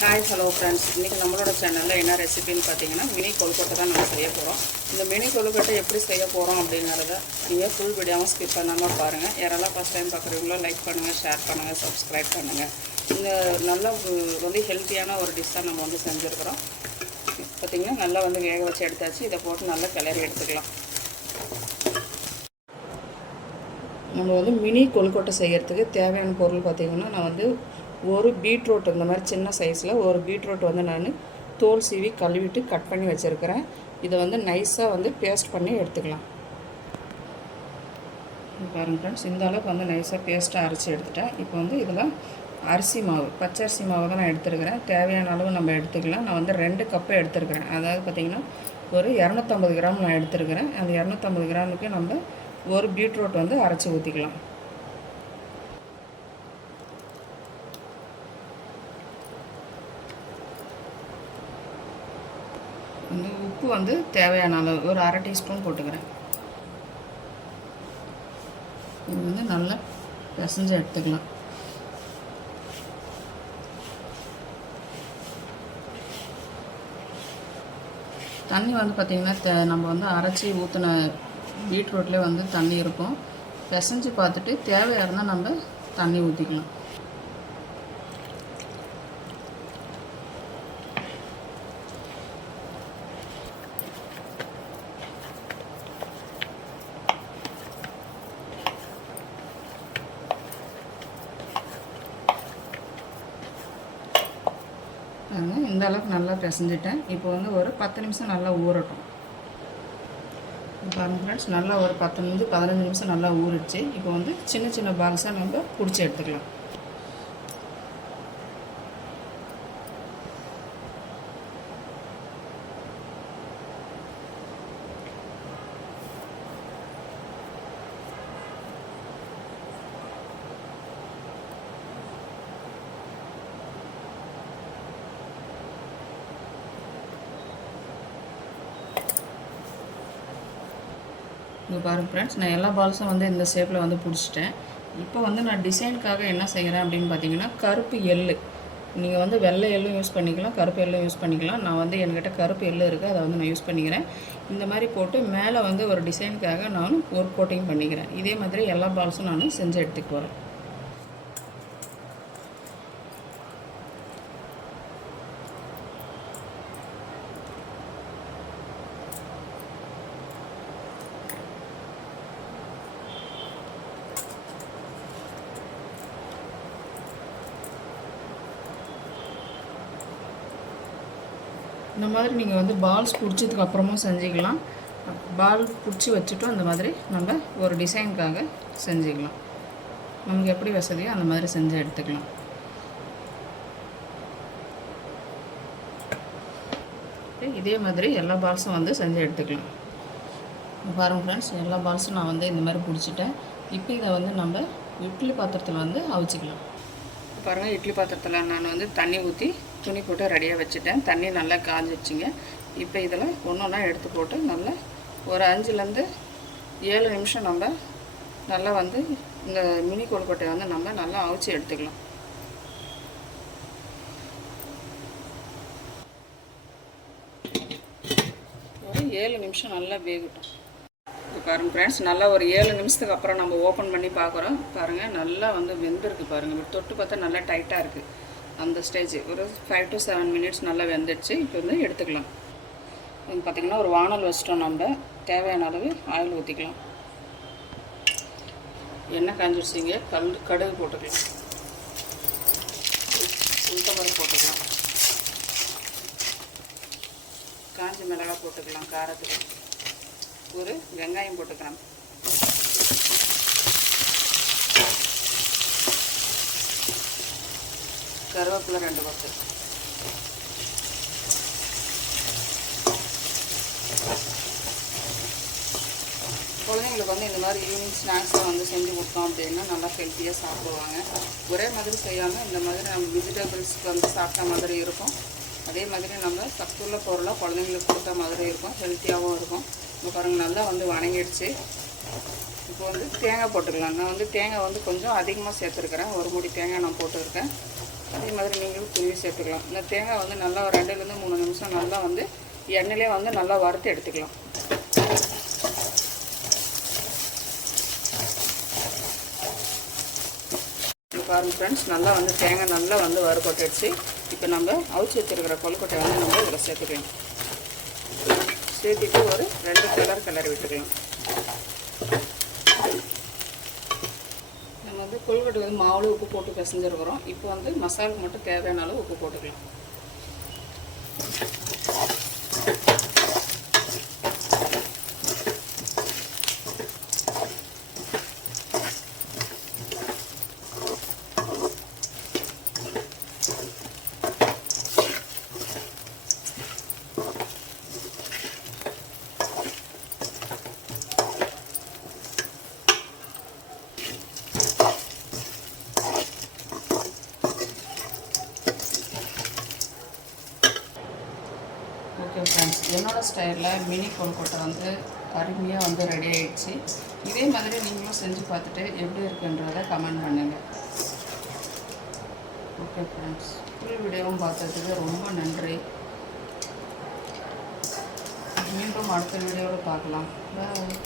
Hi hello friends இன்றைக்கி நம்மளோட சேனலில் என்ன ரெசிபின்னு பார்த்தீங்கன்னா மினி கொழுக்கட்டை தான் நம்ம செய்ய போகிறோம் இந்த மினி கொழுக்கட்டை எப்படி செய்ய போகிறோம் அப்படிங்கிறத நீங்கள் ஃபுல் வீடியோவும் ஸ்கிப் பண்ணாமல் பாருங்கள் யாரெல்லாம் ஃபஸ்ட் டைம் பார்க்குறீங்களோ லைக் பண்ணுங்கள் ஷேர் பண்ணுங்கள் சப்ஸ்கிரைப் பண்ணுங்கள் இந்த நல்ல ஒரு- ஹெல்த்தியான ஒரு டிஷ்ஷாக நம்ம வந்து செஞ்சுருக்குறோம். பார்த்திங்கன்னா நல்லா வந்து வேக வச்சு எடுத்தாச்சு. இதை போட்டு நல்லா கிளறி எடுத்துக்கலாம். நம்ம வந்து மினி கொழுக்கட்டை செய்கிறதுக்கு தேவையான பொருள் பார்த்திங்கன்னா நான் வந்து ஒரு பீட்ரூட் இந்த மாதிரி சின்ன சைஸில் ஒரு பீட்ரூட் வந்து நான் தோல் சீவி கழுவிட்டு கட் பண்ணி வச்சுருக்கிறேன். இதை வந்து நைஸாக வந்து பேஸ்ட் பண்ணி எடுத்துக்கலாம். பாருங்க ஃப்ரெண்ட்ஸ் இந்த அளவுக்கு வந்து நைஸாக பேஸ்ட்டாக அரைச்சி எடுத்துட்டேன். இப்போ வந்து இதில் அரிசி மாவு பச்சை அரிசி மாவு தான் நான் எடுத்துருக்கிறேன். தேவையான அளவு நம்ம எடுத்துக்கலாம். நான் வந்து ரெண்டு கப்பு எடுத்துருக்கிறேன். அதாவது பார்த்திங்கன்னா ஒரு இரநூத்தம்பது கிராம் நான் எடுத்துருக்கிறேன். அந்த இரநூத்தம்பது கிராமுக்கு நம்ம ஒரு பீட்ரூட் வந்து அரைச்சி ஊற்றிக்கலாம் வந்து உப்பு வந்து தேவையான அளவு ஒரு அரை டீஸ்பூன் போட்டுக்கிறேன். இது வந்து நல்லா பிசைஞ்சு எடுத்துக்கலாம். தண்ணி வந்து பார்த்திங்கன்னா தே நம்ம வந்து அரைச்சி ஊற்றின பீட்ரூட்லேயே வந்து தண்ணி இருக்கும். பிசைஞ்சு பார்த்துட்டு தேவையாக இருந்தால் நம்ம தண்ணி ஊற்றிக்கலாம் பாருங்க இந்த அளவுக்கு நல்லா பிசைஞ்சிட்டேன். இப்போ வந்து ஒரு பத்து நிமிஷம் நல்லா ஊறட்டும். பாருங்க ஃப்ரெண்ட்ஸ் நல்லா ஒரு பத்து நிமிஷம் பதினஞ்சு நிமிஷம் நல்லா ஊறிடுச்சு. இப்போ வந்து சின்ன சின்ன பால்ஸாக நம்ம பிடிச்சி எடுத்துக்கலாம். இங்கே பாருங்கள் ஃப்ரெண்ட்ஸ் நான் எல்லா பால்ஸும் வந்து இந்த ஷேப்பில் வந்து பிடிச்சிட்டேன். இப்போ வந்து நான் டிசைனுக்காக என்ன செய்கிறேன் அப்படின்னு பார்த்தீங்கன்னா கருப்பு எள்ளு. நீங்கள் வந்து வெள்ளை எள்ளும் யூஸ் பண்ணிக்கலாம் கருப்பு எள்ளும் யூஸ் பண்ணிக்கலாம். நான் வந்து என்கிட்ட கருப்பு எள்ளு இருக்குது அதை வந்து நான் யூஸ் பண்ணிக்கிறேன். இந்த மாதிரி போட்டு மேலே வந்து ஒரு டிசைனுக்காக நான் ஒரு கோட்டிங் பண்ணிக்கிறேன். இதே மாதிரி எல்லா பால்ஸும் நான் செஞ்சு எடுத்துக்கு போகிறேன் இந்த மாதிரி நீங்கள் வந்து பால்ஸ் பிடிச்சதுக்கு அப்புறமும் செஞ்சுக்கலாம். பால் பிடிச்சி வச்சுட்டும் அந்த மாதிரி நம்ம ஒரு டிசைனுக்காக செஞ்சுக்கலாம். நமக்கு எப்படி வசதியோ அந்த மாதிரி செஞ்சு எடுத்துக்கலாம். இதே மாதிரி எல்லா பால்ஸும் வந்து செஞ்சு எடுத்துக்கலாம். பாருங்கள் ஃப்ரெண்ட்ஸ் எல்லா பால்ஸும் நான் வந்து இந்த மாதிரி பிடிச்சிட்டேன். இப்போ இதை வந்து நம்ம இட்லி பாத்திரத்தில் வந்து அவிச்சிக்கலாம். பாருங்கள் இட்லி பாத்திரத்தில் நான் வந்து தண்ணி ஊற்றி துணி போட்டு ரெடியாக வச்சுட்டேன். தண்ணி நல்லா காஞ்சிடுச்சிங்க இப்போ இதில் ஒன்று ஒன்றா எடுத்து போட்டு நல்லா ஒரு அஞ்சுலேருந்து ஏழு நிமிஷம் நம்ம நல்லா வந்து இந்த மினி கொழுக்கட்டையை வந்து நம்ம நல்லா அவிச்சு எடுத்துக்கலாம். ஒரு ஏழு நிமிஷம் நல்லா வேகட்டும். பாருங்கள் ஃப்ரெண்ட்ஸ் நல்லா ஒரு ஏழு நிமிஷத்துக்கு அப்புறம் நம்ம ஓப்பன் பண்ணி பார்க்குறோம். பாருங்கள் நல்லா வந்து வெந்திருக்கு பாருங்கள் இப்படி தொட்டு பார்த்தா நல்லா டைட்டாக இருக்குது அந்த ஸ்டேஜ் ஒரு ஃபைவ் டு செவன் மினிட்ஸ் நல்லா வெந்துடுச்சு. இப்போ வந்து எடுத்துக்கலாம். இது பார்த்திங்கன்னா ஒரு வானல் வச்சிட்டோம் நம்ம. தேவையான அளவு ஆயில் ஊற்றிக்கலாம் எண்ணெய் காஞ்சிடுச்சிங்க கல் கடுகு போட்டுக்கலாம். உளுத்தம்பருப்பு போட்டுக்கலாம். காஞ்சி மிளகாய் போட்டுக்கலாம் காரத்துக்கு. ஒரு வெங்காயம் போட்டுக்கலாம். கருவேப்பிலை ரெண்டு பத்து குழந்தைங்களுக்கு வந்து இந்த மாதிரி ஈவினிங் ஸ்நாக்ஸில் வந்து செஞ்சு கொடுத்தோம் அப்படின்னா நல்லா ஹெல்த்தியாக சாப்பிடுவாங்க. ஒரே மாதிரி செய்யாமல் இந்த மாதிரி நம்ம வெஜிடபிள்ஸ்க்கு வந்து சாப்பிட்ட மாதிரி இருக்கும். அதே மாதிரி நம்ம சத்துள்ள பொருளாக குழந்தைங்களுக்கு கொடுத்த மாதிரி இருக்கும். ஹெல்த்தியாகவும் இருக்கும். இப்போ பாருங்கள் நல்லா வந்து வணங்கிடுச்சு. இப்போ வந்து தேங்காய் போட்டுக்கலாம். நான் வந்து தேங்காய் வந்து கொஞ்சம் அதிகமாக சேர்த்துருக்குறேன். ஒரு மூடி தேங்காய் நான் போட்டுருக்கேன். அதே மாதிரி நீங்களும் துருவி சேர்த்துக்கலாம். இந்த தேங்காய் வந்து நல்லா ஒரு ரெண்டுலேருந்து மூணு நிமிஷம் நல்லா வந்து எண்ணெயிலே வந்து நல்லா வறுத்து எடுத்துக்கலாம். பாருங்க ஃப்ரெண்ட்ஸ் நல்லா வந்து தேங்காய் நல்லா வந்து வறுபட்டுடுச்சு. இப்போ நம்ம அவிச்சு வச்சுருக்கிற கொழுக்கட்டை வந்து நம்ம இதில் சேர்த்துக்கலாம். சேர்த்துட்டு ஒரு ரெண்டு கலர் கிளறி விட்டுக்கலாம் நம்ம வந்து கொழுக்கட்டை வந்து மாவுல உப்பு போட்டு பிசைஞ்சிருக்கிறோம். இப்போ வந்து மசாலுக்கு மட்டும் தேவையான அளவு உப்பு போட்டுக்கலாம் ஓகே ஃப்ரெண்ட்ஸ் ஸ்டைலில் மினி கொல்கொட்டை வந்து அருமையாக வந்து ரெடி ஆகிடுச்சு இதே மாதிரி நீங்களும் செஞ்சு பார்த்துட்டு எப்படி இருக்குன்றத கமெண்ட் பண்ணுங்கள் ஓகே ஃப்ரெண்ட்ஸ் ஃபுல் வீடியோவும் பார்த்ததுக்கு ரொம்ப நன்றி. மீண்டும் அடுத்த வீடியோவில் பார்க்கலாம். பாய்